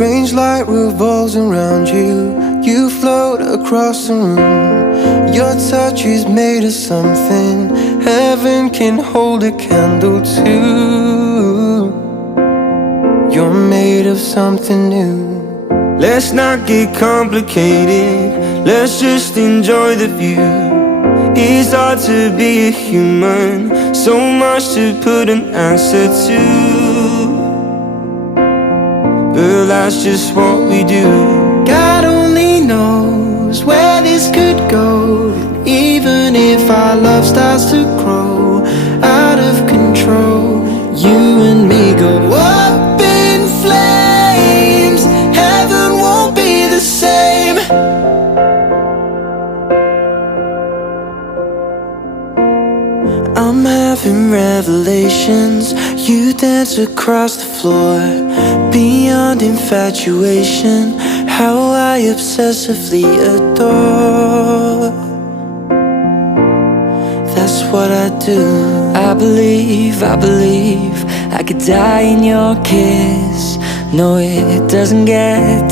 strange light revolves around you. You float across the room. Your touch is made of something heaven can hold a candle to. You're made of something new. Let's not get complicated, let's just enjoy the view. It's hard to be a human, so much to put an answer to, but that's just what we do. God only knows where this could go. And even if our love starts to grow out of control, you and me go up in flames. Heaven won't be the same. I'm having revelations. You dance across the floor. Beyond infatuation, how I obsessively adore. That's what I do. I believe I could die in your kiss. No, it doesn't get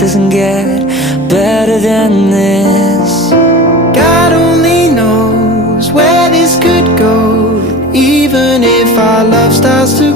better than this. God only knows where this could go. Even if our love starts to